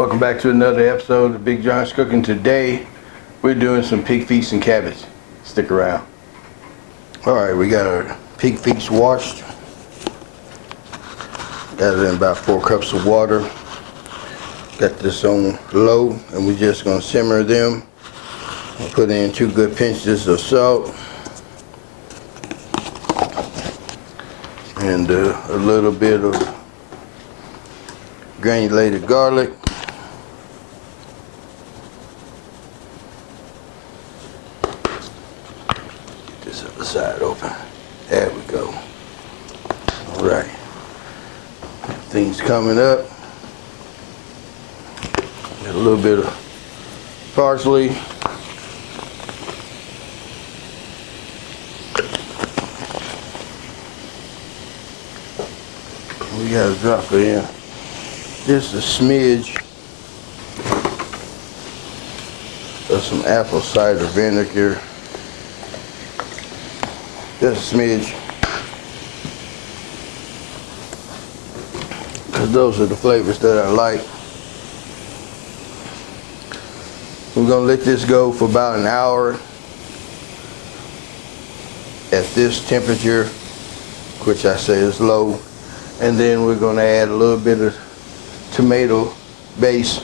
Welcome back to another episode of Big John's Cooking. Today we're doing some pig feet and cabbage. Stick around. Alright, we got our pig feet washed. Got it in about 4 cups of water. Got this on low and we're just going to simmer them. I'll put in 2 good pinches of salt. And a little bit of granulated garlic. Get this other side open. There we go. Alright. Things coming up. Got a little bit of parsley. We gotta drop it in. Just a smidge of some apple cider vinegar. Just a smidge. Because those are the flavors that I like. We're gonna let this go for about an hour at this temperature, which I say is low. And then we're gonna add a little bit of tomato base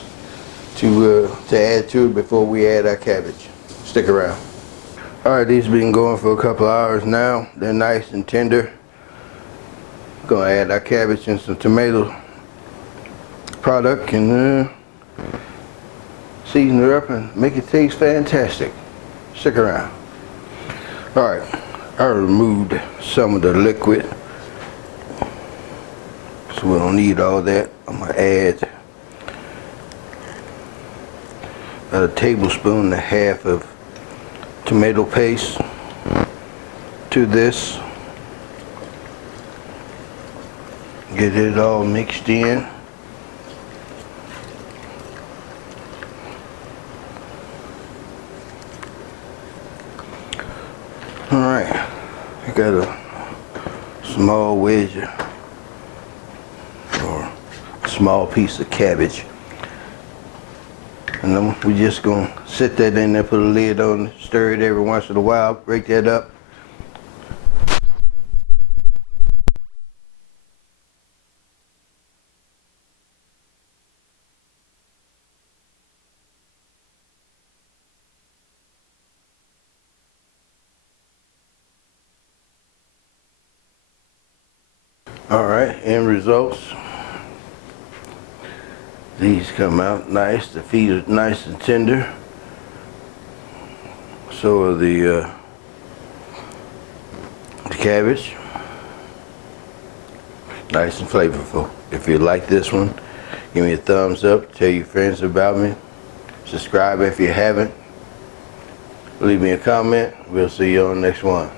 to add to it before we add our cabbage. Stick around. Alright, these have been going for a couple hours now. They're nice and tender. Gonna add our cabbage and some tomato product and season it up and make it taste fantastic. Stick around. Alright, I removed some of the liquid, so we don't need all that. I'm gonna add about 1.5 tablespoons of tomato paste to this. Get it all mixed in. Alright, I got a small wedge or a small piece of cabbage. And then we're just gonna sit that in there, put a lid on, stir it every once in a while, break that up. Alright, end results. These come out nice. The feet are nice and tender. So are the cabbage. Nice and flavorful. If you like this one, give me a thumbs up. Tell your friends about me. Subscribe if you haven't. Leave me a comment. We'll see you on the next one.